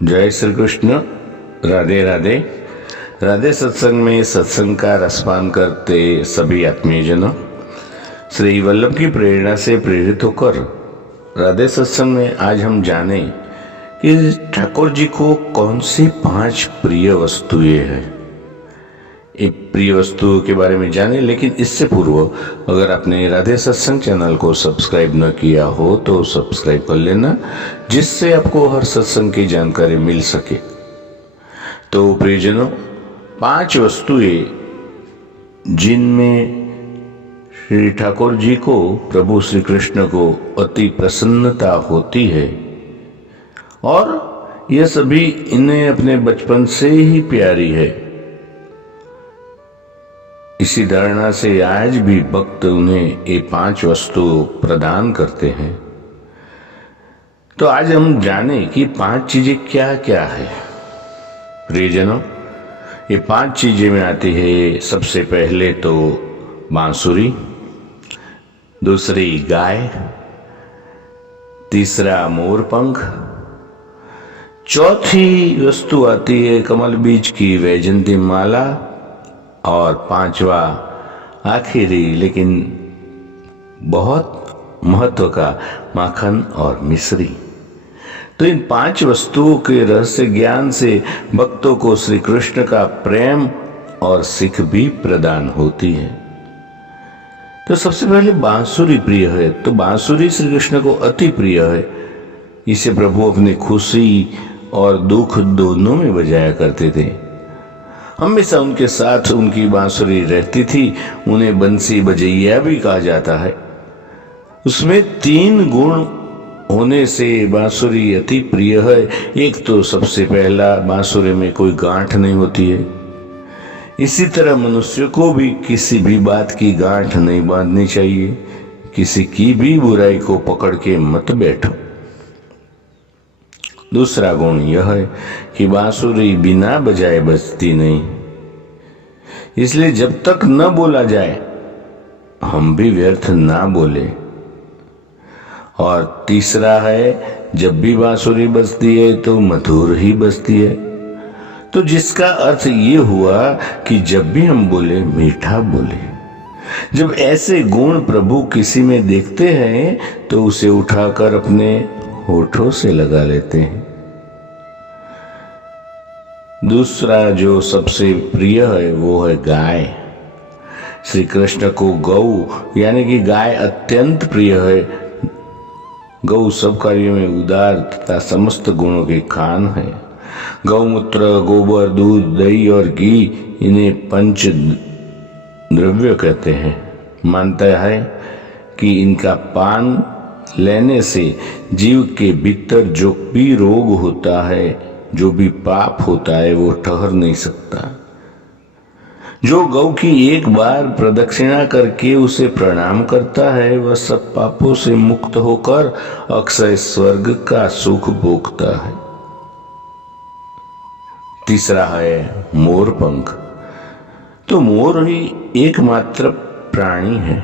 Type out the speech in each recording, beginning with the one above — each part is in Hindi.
जय श्री कृष्ण। राधे राधे। राधे सत्संग में सत्संग का रसपान करते सभी आत्मीयजनों, श्री वल्लभ की प्रेरणा से प्रेरित होकर राधे सत्संग में आज हम जाने कि ठाकुर जी को कौन सी 5 प्रिय वस्तुएं हैं। एक प्रिय वस्तुओं के बारे में जाने, लेकिन इससे पूर्व अगर आपने राधे सत्संग चैनल को सब्सक्राइब न किया हो तो सब्सक्राइब कर लेना, जिससे आपको हर सत्संग की जानकारी मिल सके। तो प्रियजनों, 5 वस्तुएं जिनमें श्री ठाकुर जी को, प्रभु श्री कृष्ण को अति प्रसन्नता होती है और यह सभी इन्हें अपने बचपन से ही प्यारी है। इसी धारणा से आज भी भक्त उन्हें ये 5 वस्तु प्रदान करते हैं। तो आज हम जाने कि 5 चीजें क्या क्या है। प्रियजनों, ये 5 चीजें में आती है सबसे पहले तो बांसुरी, दूसरी गाय, तीसरा मोरपंख, चौथी वस्तु आती है कमल बीज की वैजंती माला और 5वां आखिरी लेकिन बहुत महत्व का माखन और मिश्री। तो इन 5 वस्तुओं के रहस्य ज्ञान से भक्तों को श्री कृष्ण का प्रेम और सिख भी प्रदान होती है। तो सबसे पहले बांसुरी प्रिय है। तो बांसुरी श्री कृष्ण को अति प्रिय है। इसे प्रभु अपनी खुशी और दुख दोनों में बजाया करते थे। हमेशा उनके साथ उनकी बांसुरी रहती थी। उन्हें बंसी बजैया भी कहा जाता है। उसमें 3 गुण होने से बांसुरी अति प्रिय है। एक तो सबसे पहला, बांसुरी में कोई गांठ नहीं होती है। इसी तरह मनुष्य को भी किसी भी बात की गांठ नहीं बांधनी चाहिए। किसी की भी बुराई को पकड़ के मत बैठो। दूसरा गुण यह है कि बांसुरी बिना बजाए बजती नहीं, इसलिए जब तक न बोला जाए हम भी व्यर्थ ना बोले। और तीसरा है, जब भी बांसुरी बजती है तो मधुर ही बजती है। तो जिसका अर्थ ये हुआ कि जब भी हम बोले मीठा बोले। जब ऐसे गुण प्रभु किसी में देखते हैं तो उसे उठाकर अपने होठों से लगा लेते हैं। दूसरा जो सबसे प्रिय है वो है गाय। श्री कृष्ण को गौ यानी कि गाय अत्यंत प्रिय है। गौ सब कार्यों में उदार तथा समस्त गुणों की खान है। गौमूत्र, गोबर, दूध, दही और घी इन्हें पंच द्रव्य कहते हैं। मानता है कि इनका पान लेने से जीव के भीतर जो भी रोग होता है, जो भी पाप होता है, वो ठहर नहीं सकता। जो गौ की एक बार प्रदक्षिणा करके उसे प्रणाम करता है, वह सब पापों से मुक्त होकर अक्षय स्वर्ग का सुख भोगता है। तीसरा है मोरपंख। तो मोर ही एकमात्र प्राणी है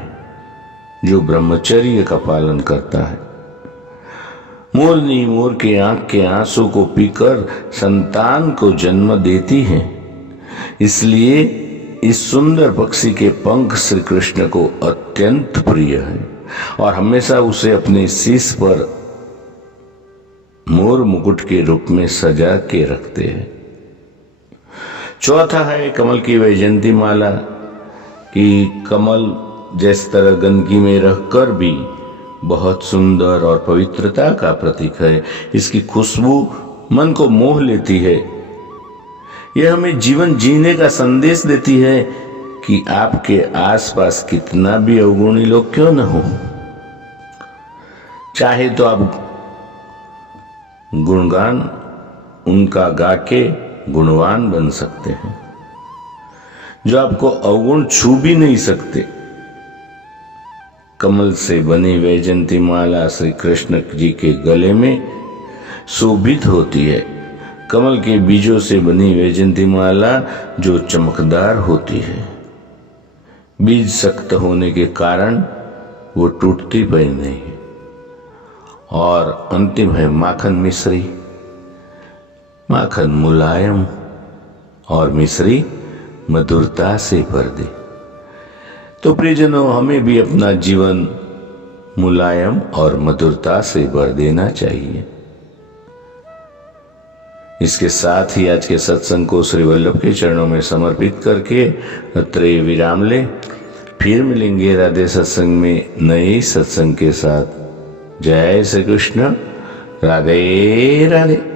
जो ब्रह्मचर्य का पालन करता है। मोरनी मोर के आंख के आंसू को पीकर संतान को जन्म देती है। इसलिए इस सुंदर पक्षी के पंख श्री कृष्ण को अत्यंत प्रिय है और हमेशा उसे अपने शीश पर मोर मुकुट के रूप में सजा के रखते हैं। चौथा है कमल की वैजंती माला। कि कमल जिस तरह गंदगी में रहकर भी बहुत सुंदर और पवित्रता का प्रतीक है, इसकी खुशबू मन को मोह लेती है। यह हमें जीवन जीने का संदेश देती है कि आपके आसपास कितना भी अवगुणी लोग क्यों न हो, चाहे तो आप गुणगान उनका गा के गुणवान बन सकते हैं। जो आपको अवगुण छू भी नहीं सकते। कमल से बनी वैजंती माला श्री कृष्ण जी के गले में शोभित होती है। कमल के बीजों से बनी वैजंती माला जो चमकदार होती है। बीज सख्त होने के कारण वो टूटती भी नहीं। और अंतिम है माखन मिश्री। माखन मुलायम और मिश्री मधुरता से भर दे। तो प्रियजनों, हमें भी अपना जीवन मुलायम और मधुरता से भर देना चाहिए। इसके साथ ही आज के सत्संग को श्री वल्लभ के चरणों में समर्पित करके अत्रेय विराम ले। फिर मिलेंगे राधे सत्संग में नए सत्संग के साथ। जय श्री कृष्ण। राधे राधे।